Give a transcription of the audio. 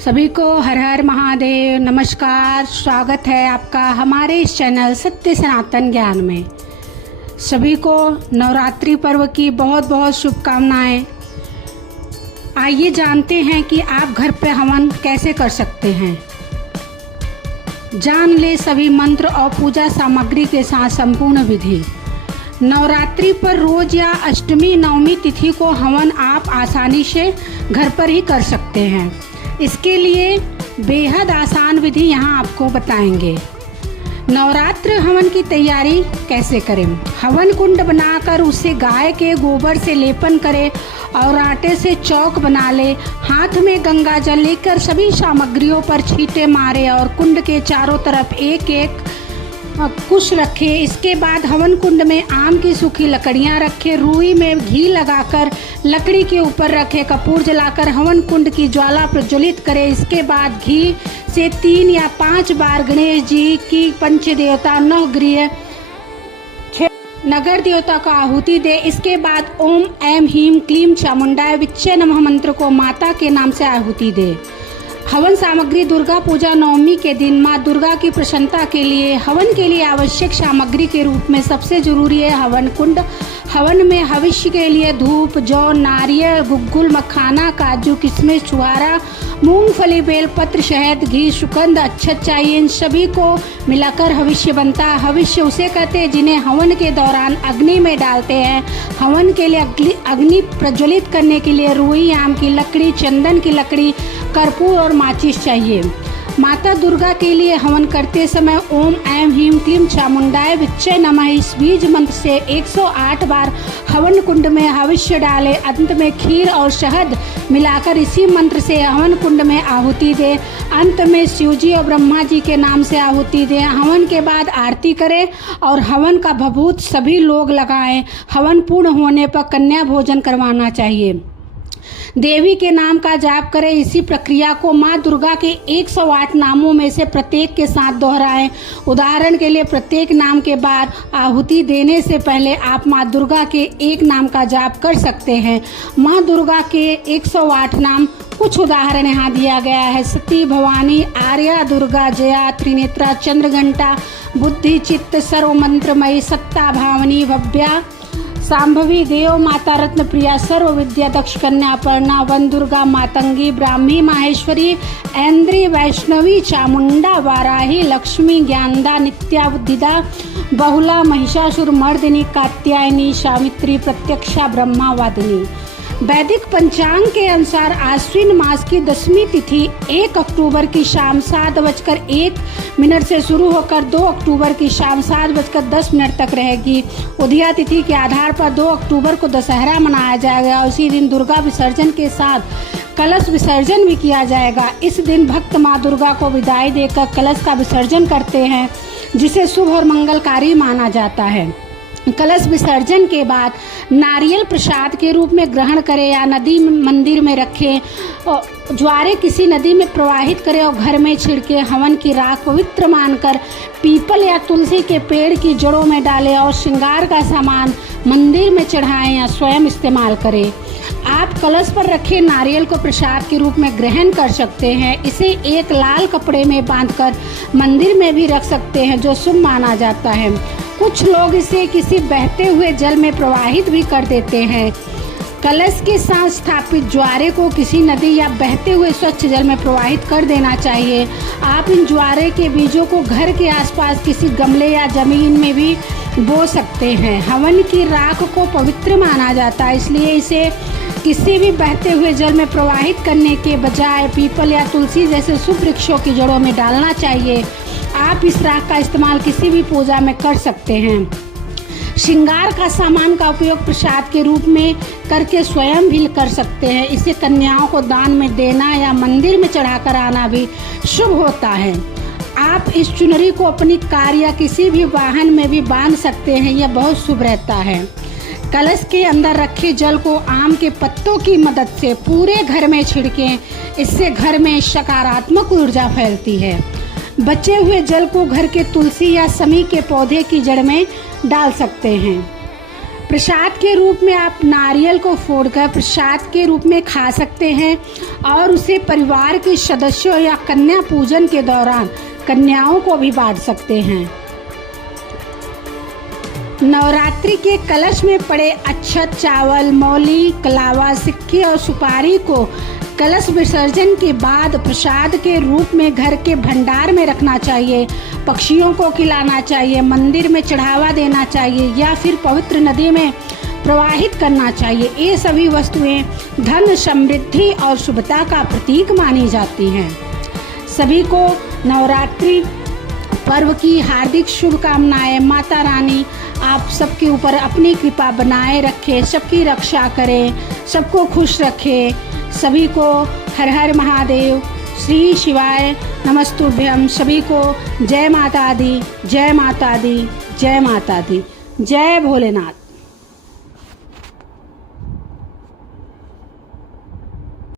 सभी को हर हर महादेव। नमस्कार, स्वागत है आपका हमारे इस चैनल सत्य सनातन ज्ञान में। सभी को नवरात्रि पर्व की बहुत बहुत शुभकामनाएं। आइए जानते हैं कि आप घर पे हवन कैसे कर सकते हैं। जान ले सभी मंत्र और पूजा सामग्री के साथ संपूर्ण विधि। नवरात्रि पर रोज या अष्टमी नवमी तिथि को हवन आप आसानी से घर पर ही कर सकते हैं। इसके लिए बेहद आसान विधि यहाँ आपको बताएंगे। नवरात्र हवन की तैयारी कैसे करें। हवन कुंड बनाकर उसे गाय के गोबर से लेपन करें और आटे से चौक बना ले। हाथ में गंगा जल लेकर सभी सामग्रियों पर छींटे मारे और कुंड के चारों तरफ एक एक कुश रखे। इसके बाद हवन कुंड में आम की सूखी लकड़ियां रखे। रुई में घी लगाकर लकड़ी के ऊपर रखे। कपूर जलाकर हवन कुंड की ज्वाला प्रज्वलित करें। इसके बाद घी से 3 या 5 बार गणेश जी की पंचदेवता नवग्रह नगर देवता को आहुति दे। इसके बाद ओम ऐं ह्रीं क्लीं चामुंडाय विच्चे नमः मंत्र को माता के नाम से आहुति दे। हवन सामग्री। दुर्गा पूजा नवमी के दिन माँ दुर्गा की प्रसन्नता के लिए हवन के लिए आवश्यक सामग्री के रूप में सबसे जरूरी है हवन कुंड। हवन में हविष्य के लिए धूप, जौ, नारियल, गुग्गुल, मखाना, काजू, किशमिश, छुहारा, मूंगफली, बेलपत्र, शहद, घी, सुगंध, अक्षत चाहिए। इन सभी को मिलाकर हविष्य बनता है। हविष्य उसे कहते हैं जिन्हें हवन के दौरान अग्नि में डालते हैं। हवन के लिए अग्नि प्रज्वलित करने के लिए रुई, आम की लकड़ी, चंदन की लकड़ी, कर्पूर और माचिस चाहिए। माता दुर्गा के लिए हवन करते समय ओम ऐं ह्रीं क्लीं चामुंडाय विच्चे नमः इस बीज मंत्र से 108 बार हवन कुंड में हविष्य डालें। अंत में खीर और शहद मिलाकर इसी मंत्र से हवन कुंड में आहुति दें। अंत में शिव जी और ब्रह्मा जी के नाम से आहुति दें। हवन के बाद आरती करें और हवन का भभूत सभी लोग लगाएं। हवन पूर्ण होने पर कन्या भोजन करवाना चाहिए। देवी के नाम का जाप करें। इसी प्रक्रिया को माँ दुर्गा के 108 नामों में से प्रत्येक के साथ दोहराएं। उदाहरण के लिए प्रत्येक नाम के बाद आहुति देने से पहले आप माँ दुर्गा के एक नाम का जाप कर सकते हैं। माँ दुर्गा के 108 नाम कुछ उदाहरण यहाँ दिया गया है। सती, भवानी, आर्या, दुर्गा, जया, त्रिनेत्रा, चंद्रघंटा, बुद्धि, चित्त, सर्व मंत्रमयी, सत्ता, भावनी, भव्या, सांभवी, देव माता, रत्न प्रिया, सर्व विद्या, दक्ष कन्या, अपर्णा, वन दुर्गा, मातंगी, ब्राह्मी, माहेश्वरी, ऐन्द्री, वैष्णवी, चामुंडा, वाराही, लक्ष्मी, ज्ञानदा, नित्या, बुद्धिदा, बहुला, महिषासुर मर्दिनी, कात्यायनी, सावित्री, प्रत्यक्षा, ब्रह्मावादिनी। वैदिक पंचांग के अनुसार आश्विन मास की 10वीं तिथि 1 अक्टूबर की शाम 7:01 से शुरू होकर 2 अक्टूबर की शाम 7:10 तक रहेगी। उदया तिथि के आधार पर 2 अक्टूबर को दशहरा मनाया जाएगा और उसी दिन दुर्गा विसर्जन के साथ कलश विसर्जन भी किया जाएगा। इस दिन भक्त माँ दुर्गा को विदाई देकर कलश का विसर्जन करते हैं, जिसे शुभ और मंगलकारी माना जाता है। कलश विसर्जन के बाद नारियल प्रसाद के रूप में ग्रहण करें या नदी मंदिर में रखें। ज्वारे किसी नदी में प्रवाहित करें और घर में छिड़के। हवन की राख पवित्र मानकर पीपल या तुलसी के पेड़ की जड़ों में डालें और श्रृंगार का सामान मंदिर में चढ़ाएं या स्वयं इस्तेमाल करें। आप कलश पर रखे नारियल को प्रसाद के रूप में ग्रहण कर सकते हैं। इसे एक लाल कपड़े में बांधकर मंदिर में भी रख सकते हैं, जो शुभ माना जाता है। कुछ लोग इसे किसी बहते हुए जल में प्रवाहित भी कर देते हैं। कलश के साथ स्थापित ज्वारे को किसी नदी या बहते हुए स्वच्छ जल में प्रवाहित कर देना चाहिए। आप इन ज्वारे के बीजों को घर के आसपास किसी गमले या जमीन में भी बो सकते हैं। हवन की राख को पवित्र माना जाता है, इसलिए इसे किसी भी बहते हुए जल में प्रवाहित करने के बजाय पीपल या तुलसी जैसे शुभ वृक्षों की जड़ों में डालना चाहिए। आप इस राख का इस्तेमाल किसी भी पूजा में कर सकते हैं। श्रृंगार का सामान का उपयोग प्रसाद के रूप में करके स्वयं भी कर सकते हैं। इसे कन्याओं को दान में देना या मंदिर में चढ़ाकर आना भी शुभ होता है। आप इस चुनरी को अपनी कार या किसी भी वाहन में भी बांध सकते हैं, यह बहुत शुभ रहता है। कलश के अंदर रखे जल को आम के पत्तों की मदद से पूरे घर में छिड़कें। इससे घर में सकारात्मक ऊर्जा फैलती है। बचे हुए जल को घर के तुलसी या समी के पौधे की जड़ में डाल सकते हैं। प्रसाद के रूप में आप नारियल को फोड़कर प्रसाद के रूप में खा सकते हैं और उसे परिवार के सदस्यों या कन्या पूजन के दौरान कन्याओं को भी बांट सकते हैं। नवरात्रि के कलश में पड़े अक्षत, चावल, मौली, कलावा, सिक्के और सुपारी को कलश विसर्जन के बाद प्रसाद के रूप में घर के भंडार में रखना चाहिए, पक्षियों को खिलाना चाहिए, मंदिर में चढ़ावा देना चाहिए या फिर पवित्र नदी में प्रवाहित करना चाहिए। ये सभी वस्तुएं धन, समृद्धि और शुभता का प्रतीक मानी जाती हैं। सभी को नवरात्रि पर्व की हार्दिक शुभकामनाएं। माता रानी आप सबके ऊपर अपनी कृपा बनाए रखे, सबकी रक्षा करें, सबको खुश रखे। सभी को हर हर महादेव, श्री शिवाय नमस्तुभ्यम। सभी को जय माता दी, जय माता दी, जय माता दी, जय भोलेनाथ।